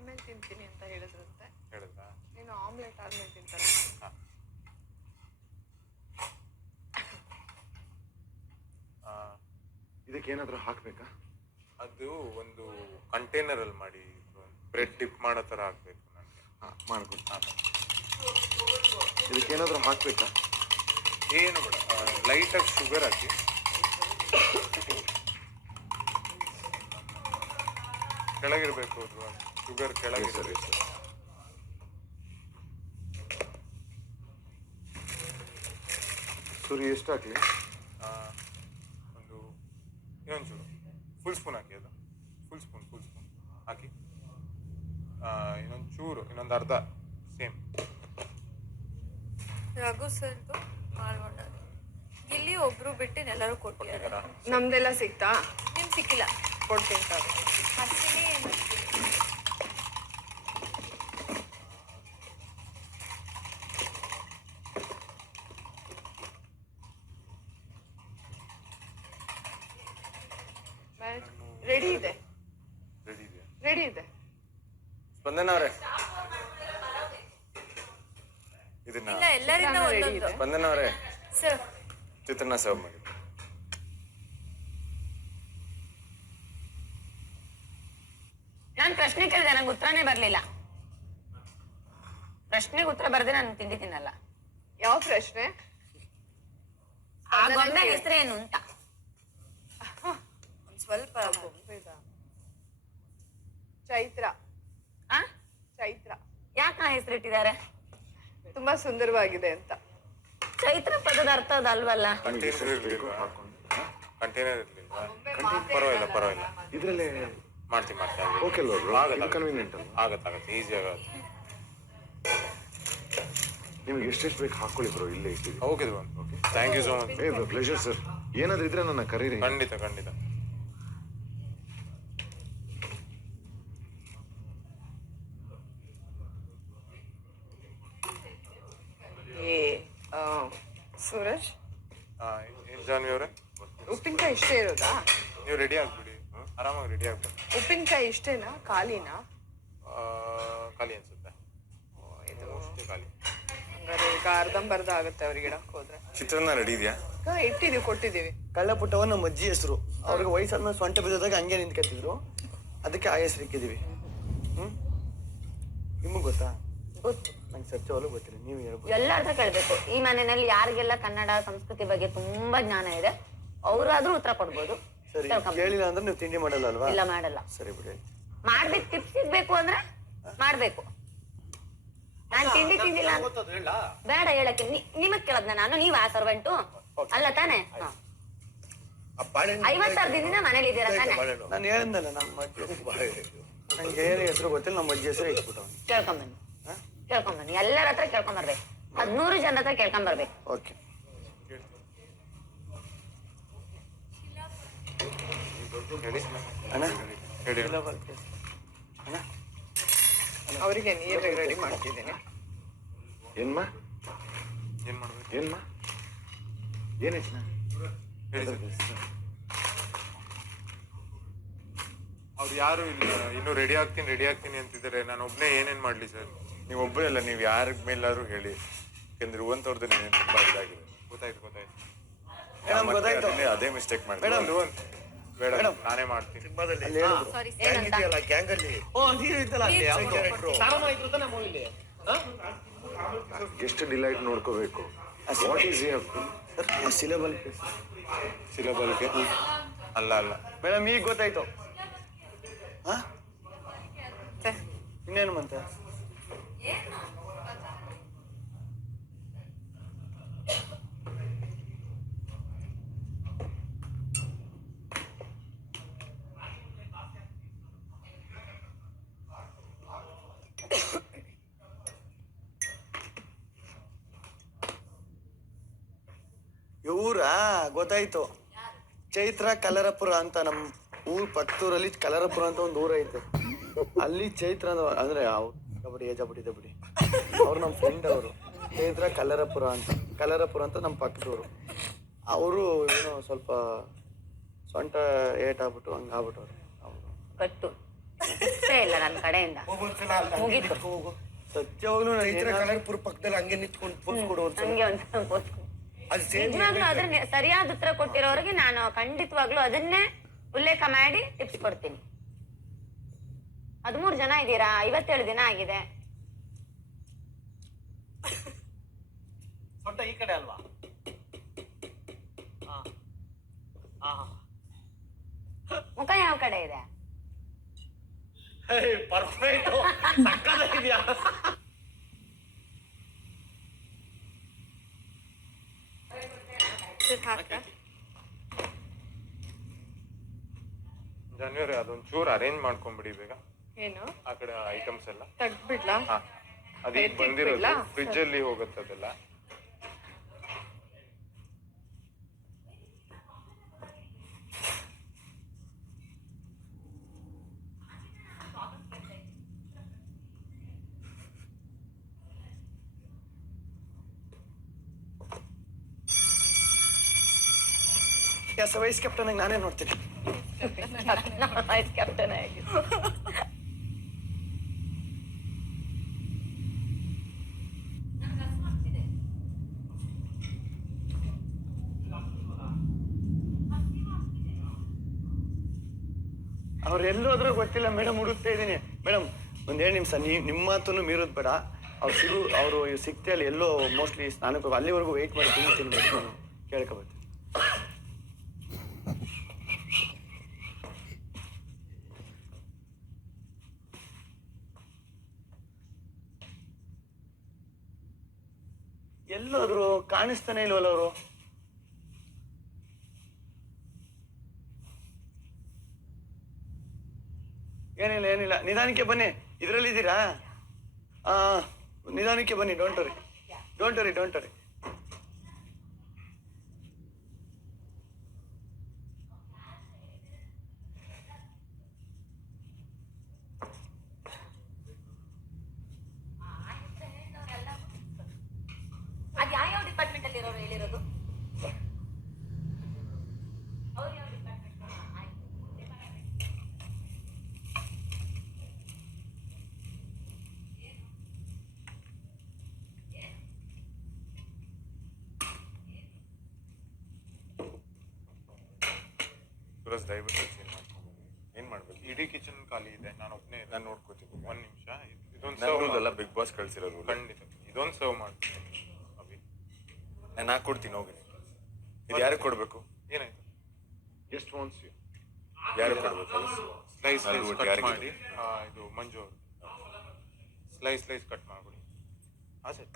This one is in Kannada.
ಆಮೇಲೆ ತಿಂತೀನಿ ಅಂತ ಹೇಳಿದ್ರಂತೆ. ಹೇಳಿದ್ರಾ? ನೀನು ಆಮ್ಲೆಟ್ ಆದ್ಮೇಲೆ ತಿಂತಾರೆ. ಇದಕ್ಕೆ ಏನಾದರೂ ಹಾಕ್ಬೇಕಾ? ಅದು ಒಂದು ಕಂಟೈನರ್ ಅಲ್ಲಿ ಮಾಡಿ ಬ್ರೆಡ್ ಡಿಪ್ ಮಾಡೋ ಥರ ಹಾಕ್ಬೇಕು ನನಗೆ. ಮಾಡ್ಕೊಡಿ. ಇದಕ್ಕೆ ಏನಾದರೂ ಹಾಕ್ಬೇಕಾ? ಏನು ಬೇಡ, ಲೈಟಾಗಿ ಶುಗರ್ ಹಾಕಿ. ಕೆಳಗಿರ್ಬೇಕು ಅದು ಶುಗರ್ ಕೆಳಗಿರಬೇಕು. ಸೂರಿ ಎಷ್ಟು ಹಾಕಲಿ? ಒಂದು ಇನ್ನೊಂಚೂರು ಫುಲ್ ಸ್ಪೂನ್ ಹಾಕಿ. ಅದು ಫುಲ್ ಸ್ಪೂನ್ ಹಾಕಿ. ಇನ್ನೊಂಚೂರು ಇನ್ನೊಂದು ಅರ್ಧ ಸೇಮ್. ರಘು ಸರ್ದು ಆಲ್ಮಂಡ್ ಇಲ್ಲಿ ಒಬ್ರು ಬಿಟ್ಟು ಎಲ್ಲರೂ ಕೊಟ್ಟಿದ್ದಾರೆ. ನಮ್ದೆಲ್ಲ ಸಿಗ್ತಾ? ನಿಮ್ಗೆ ಸಿಕ್ಕಿಲ್ಲ. ಕೊಡ್ತೀನಿ ಸರ್. ಹಸಿನೇ ರೆಡಿ ಇದೆ. ರೆಡಿ ಇದೆ. ಸ್ಪಂದನ ಅವರೇ, ಇದನ್ನ ಇಲ್ಲ ಎಲ್ಲರಿಂದ ಒಂದೊಂದು. ಸ್ಪಂದನ ಅವರೇ, ಸರ್ ಚಿತ್ರಾನ್ನ ಸರ್ವ್ ಮಾಡಿ. ನಾನು ಪ್ರಶ್ನೆ ಕೇಳಿದೆ, ನಂಗೆ ಉತ್ತರನೇ ಬರ್ಲಿಲ್ಲ. ಪ್ರಶ್ನೆಗೆ ಉತ್ತರ ಬರ್ದೆ ನಾನು ತಿಂದಿದ್ದೀನಲ್ಲ. ಯಾವ ಪ್ರಶ್ನೆ? ಆ ಗೊಂಬೆ ಹೆಸರೇನು ಅಂತ. ಸ್ವಲ್ಪ ಚೈತ್ರ. ಆ ಚೈತ್ರ. ಯಾಕೆ ಆ ಹೆಸರಿಟ್ಟಿದ್ದಾರೆ? ತುಂಬಾ ಸುಂದರವಾಗಿದೆ ಅಂತ. ಚೈತ್ರ ಪದದ ಅರ್ಥ ಅದಲ್ವಲ್ಲ. ಕಂಟೈನರ್ ಇರಲಿಲ್ವಾ? ಪರವಾಗಿಲ್ಲ. ಇದರಲ್ಲೇ ಮಾಡ್ತೀನಿ. ಓಕೆ ಅಲ್ವಾ? ಕನ್ವೀನಿಯಂಟ್ ಅಲ್ವಾ? ಆಗತ್ತೆ ಈಸಿ ಆಗತ್ತೆ. ನಿಮ್ಗೆ ಎಷ್ಟೆಷ್ಟು ಬೇಕು ಹಾಕೊಳ್ಳಿ ಬ್ರೋ, ಇಲ್ಲೇ ಇಟ್ಟಿದ್ದೀವಿ. Okay thank you so much. Pleasure sir. ಏನಾದರೂ ಇದ್ರೆ ನನ್ನ ಕರೀರಿ. ಖಂಡಿತ. ಸೂರಜ್, ಏನು ಜಾನ್ವಿ ಅವರೇ, ಉಪ್ಪಿನಕಾಯಿ ಇಷ್ಟೇ ಇರೋದಾ? ನೀವು ರೆಡಿ ಆಗ್ಬಿಡಿ, ಆರಾಮಾಗಿ ರೆಡಿ ಆಗ್ಬಿಡಿ. ಉಪ್ಪಿನಕಾಯಿ ಇಷ್ಟೇನಾ? ಖಾಲಿನಾ? ಖಾಲಿ ಅನ್ಸುತ್ತೆ. ಇದು ಖಾಲಿ. ಹಂಗಾರೆ ಈಗ ಅರ್ಧಂಬರ್ಧ ಆಗುತ್ತೆ ಅವ್ರಿಗೆ ಇಡಕ್ಕೆ ಹೋದ್ರೆ. ಚಿತ್ರಾನ್ನ ರೆಡಿ ಇದೆಯಾ? ಇಟ್ಟಿದೀವಿ, ಕೊಟ್ಟಿದ್ದೀವಿ. ಕಳ್ಳಪುಟ್ಟವ ನಮ್ಮ ಅಜ್ಜಿ ಹೆಸರು. ಅವ್ರಿಗೆ ವಯಸ್ಸಾದ್ಮೇಲೆ ಸೊಂಟ ಬಿದ್ದೋದಾಗ ಹಂಗೆ ನಿಂತ್ಕೊತಿದ್ರು, ಅದಕ್ಕೆ ಆ ಹೆಸರು ಇಕ್ಕಿದ್ದೀವಿ. ನಿಮಗೆ ಗೊತ್ತಾ? ಗೊತ್ತು. ನಂಗೆ ಸತ್ಯವಾಗ್ಲೂ ಗೊತ್ತಿಲ್ಲ, ನೀವು ಹೇಳ್ಬೋದು. ಎಲ್ಲಾರ್ಥ ಕೇಳ್ಬೇಕು. ಈ ಮನೆಯಲ್ಲಿ ಯಾರಿಗೆಲ್ಲ ಕನ್ನಡ ಸಂಸ್ಕೃತಿ ಬಗ್ಗೆ ತುಂಬಾ ಜ್ಞಾನ ಇದೆ ಅವ್ರಾದ್ರೂ ಉತ್ತರ ಕೊಡ್ಬೋದು. ಸರಿ, ಕೇಳಿಲ್ಲ ಅಂದ್ರೆ ನೀವು ತಿಂಡಿ ಮಾಡಲ್ಲ ಅಲ್ವಾ? ಇಲ್ಲ, ಮಾಡಲ್ಲ. ಸರಿ ಬಿಡಿ. ಮಾಡ್ಬೇಕು, ಟಿಪ್ಸ್ ಸಿಗ್ಬೇಕು ಅಂದ್ರೆ ಮಾಡ್ಬೇಕು. ನಾನ್ ತಿಂಡಿ ತಿಂದಿಲ್ಲ ಬೇಡ ಹೇಳಕ್ಕೆ. ನಿಮಗ್ ಕೇಳದ್ನ ನಾನು? ನೀವ್ ಆ ಸರ್ವೆಂಟು ಅಲ್ಲ ತಾನೆ? 50 ದಿನದಿಂದ ಮನೇಲಿ ಇದ್ದೀರಾ ತಾನೆ? ನಾನು ಹೇಳಿದ್ನಲ್ಲ, ನಮ್ಮ ಅಜ್ಜಿ ನಂಗೆ ಏನು ಹೆಸರು ಗೊತ್ತಿಲ್ಲ, ನಮ್ಮ ಅಜ್ಜಿ ಹೆಸರು ಇಟ್ಬಿಟ್ಟು ಕೇಳ್ಕೊಂಬನ್ನಿ. ಎಲ್ಲರ ಹತ್ರ ಕೇಳ್ಕೊಂಬರ್ಬೇಕು. 100 ಜನರ ಹತ್ರ ಕೇಳ್ಕೊಂಬರ್ಬೇಕು. ಓಕೆ. ಅಣ್ಣ ಹೇಳಿ. ಅಣ್ಣ ಅವರಿಗೆ ನೀರು ರೆಡಿ ಮಾಡ್ತಿದ್ದೀನಿ. ಏನ್ಮಾ? ಏನು ಮಾಡ್ಬೇಕು? ಏನ್ಮಾ? ಏನಾಯ್ತು? ಹೇಳಿ. ಅವ್ರು ಯಾರು ಇಲ್ಲ, ಇನ್ನೂ ರೆಡಿ ಆಗ್ತೀನಿ ಅಂತಿದ್ದಾರೆ. ನಾನು ಒಬ್ಬನೇ ಏನೇನು ಮಾಡಲಿ ಸರ್? ನೀವು ಒಬ್ಬರೇ ಅಲ್ಲ, ನೀವು ಯಾರ ಮೇಲಾದ್ರೂ ಹೇಳಿ. ಯಾಕೆಂದ್ರೆ ಇರುವಂಥವ್ರದ್ದು ನೀನು ತುಂಬ ಇದಾಗಿದೆ. ಗೊತ್ತಾಯ್ತು. ಗೊತ್ತಾಯ್ತು. ಅದೇ ಮಿಸ್ಟೇಕ್ ಮಾಡಿ. ಬೇಡ, ನಾನೇ ಮಾಡ್ತೀನಿ. ಸಾರಿ ಎಷ್ಟು ಡಿಲೈಟ್ ನೋಡ್ಕೋಬೇಕು. ವಾಟ್ ಈಸ್ ಸಿಲಬಲ್ಗೆ ಅಲ್ಲ ಮೇಡಮ್, ಈಗ ಗೊತ್ತಾಯ್ತು. ಇನ್ನೇನು ಮತ್ತೆ? ಇವರಾ ಗೊತ್ತಾಯ್ತು. ಚೈತ್ರ ಕಲರಪುರ ಅಂತ ನಮ್ಮ ಊರ್ ಪತ್ತೂರಲ್ಲಿ ಕಲರಪುರ ಅಂತ ಒಂದು ಊರ ಐತೆ. ಅಲ್ಲಿ ಚೈತ್ರ ಅಂದ್ರೆ ಕಬಡ್ಡಿ ಅವ್ರು ನಮ್ಮ ಫ್ರೆಂಡ್. ಅವರು ಚೈತ್ರ ಕಲರಪುರ ಅಂತ ನಮ್ಮ ಪಕ್ಕದವರು. ಅವರು ಏನೋ ಸ್ವಲ್ಪ ಸೊಂಟ ಏಟಾಗ್ಬಿಟ್ಟು ಹಂಗಾಗ್ಬಿಟ್ಟವ್ರು. ಕಟ್ಟು ಇಷ್ಟೇ ಇಲ್ಲ ನನ್ನ ಕಡೆಯಿಂದ. ಹೋಗೋದ್ಸಲ ಅಲ್ಲ ಹಂಗೆ ಮುಗೀತು. ನಿಂತ್ಕೊ ಹೋಗು. ಸತ್ಯವಾಗ್ಲೂ ಚೈತ್ರ ಕಲರ್ಪುರ ಪಕ್ಕದಲ್ಲಿ ಹಂಗೆ ನಿಂತ್ಕೊಂಡು ಪೋಸ್ ಕೊಡು ಒಂದ್ಸಲ. ಹಂಗೆ ಒಂದು ಪೋಸ್ಟ್ ಅದು ಸೇಮ್ ನಿಜವಾಗ್ಲೂ ಅದ್ರ ಸರಿಯಾದ ಉತ್ತರ ಕೊಟ್ಟಿರೋರಿಗೆ ನಾನು ಖಂಡಿತವಾಗ್ಲೂ ಅದನ್ನೇ ಉಲ್ಲೇಖ ಮಾಡಿ ಟಿಪ್ಸ್ ಕೊಡ್ತೀನಿ. 13 ಜನ ಇದ್ದೀರಾ, 57 ದಿನ ಆಗಿದೆ. ಸೊಂಟ ಈ ಕಡೆ ಅಲ್ವಾ? ಹಾ ಹಾ ಮುಖ ಯಾವ ಕಡೆ ಇದೆ? ಪರ್ಫೆಕ್ಟ್, ಸಕ್ಕತ್ತಾಗಿದ್ಯಾ? ಹಾಕ ಜಾನ್ವರಿ ಅದೊಂದ್ ಚೂರು ಅರೇಂಜ್ ಮಾಡ್ಕೊಂಬಿಡಿ ಬೇಗ. ಏನು ಆ ಕಡೆ ಐಟಮ್ಸ್ ಎಲ್ಲ ತೆಗ್ದ್ಬಿಡ್ಲಾ? ಹಾ ಅದೀಗ ಎತ್ತಿಟ್ಬಿಡ್ಲಾ? ಬಂದಿರೋದು ಫ್ರಿಜ್ ಅಲ್ಲಿ ಹೋಗುತ್ತೆ ಅದೆಲ್ಲ. ವೈಸ್ ಕ್ಯಾಪ್ಟನ್ ಆಗಿ ನಾನೇ ನೋಡ್ತೀನಿ. ವೈಸ್ ಕ್ಯಾಪ್ಟನ್ ಆಗಿ ಅವ್ರು ಎಲ್ಲೋದ್ರೂ ಗೊತ್ತಿಲ್ಲ ಮೇಡಮ್, ಹುಡುಕ್ತಾ ಇದ್ದೀನಿ ಮೇಡಮ್. ಒಂದ್ 2 ನಿಮಿಷ, ನಿಮ್ಮ ಮಾತನ್ನು ಮೀರೋದು ಬೇಡ. ಅವರು ಸಿಕ್ತೆ ಅಲ್ಲಿ ಎಲ್ಲೋ ಮೋಸ್ಟ್ಲಿ ಸ್ನಾನಕ್ಕೆ ಹೋಗಿ ಅಲ್ಲಿವರೆಗೂ ವೆಯ್ಟ್ ಮಾಡಿ ತಿಂತೀನಿ ಮೇಡಮ್, ನಾನು ಕೇಳ್ಕೊಬರ್ತೀನಿ. ಎಲ್ಲೋದ್ರು ಕಾಣಿಸ್ತಾನೆ ಇಲ್ವಲ್ಲ ಅವರು? ಏನಿಲ್ಲ, ನಿಧಾನಕ್ಕೆ ಬನ್ನಿ. ಇದರಲ್ಲಿದ್ದೀರಾ? ನಿಧಾನಕ್ಕೆ ಬನ್ನಿ. Don't worry. ಅದು ಯಾವ ಡಿಪಾರ್ಟ್ಮೆಂಟ್ ಅಲ್ಲಿ ಇರೋರು ಹೇಳಿರೋದು? ಸುರಸ್ ದಯವಿಟ್ಟು ಚೇಂಜ್ ಮಾಡ್ಕೊಂಡು ಏನ್ ಮಾಡ್ಬೇಕು? ಇಡೀ ಕಿಚನ್ ಖಾಲಿ ಇದೆ, ನಾನು ಒಬ್ಬನೇ. ನಾನು ನೋಡ್ಕೋತೀನಿ. ಒಂದ್ ನಿಮಿಷ, ಇದೊಂದು ಸರ್ವ್ ಸರ್ವ್ ಅಲ್ಲ, ಬಿಗ್ ಬಾಸ್ ಕಳ್ಸಿರೋ ರೂಲ್. ಖಂಡಿತ ಇದೊಂದು ಸರ್ವ್ ಮಾಡ್ತೀನಿ ಅಭಿ. ನಾನು ಹಾಕೊಡ್ತೀನಿ, ಹೋಗಿ. ಇದು ಯಾರಿಗೆ ಕೊಡ್ಬೇಕು? ಏನಾಯ್ತು? ಎಷ್ಟು ವಾನ್ಸ್ ಯು? ಯಾರಿಗೆ ಕೊಡ್ಬೇಕು? ಸ್ಲೈಸ್ ನಾನು ಕಟ್ ಯಾರಿಗೆ ಮಾಡಿ ಇದು ಮಂಜು ಸ್ಲೈಸ್ ಕಟ್ ಮಾಡ್ಬಿಡಿ. ಹಾ ಸರ್.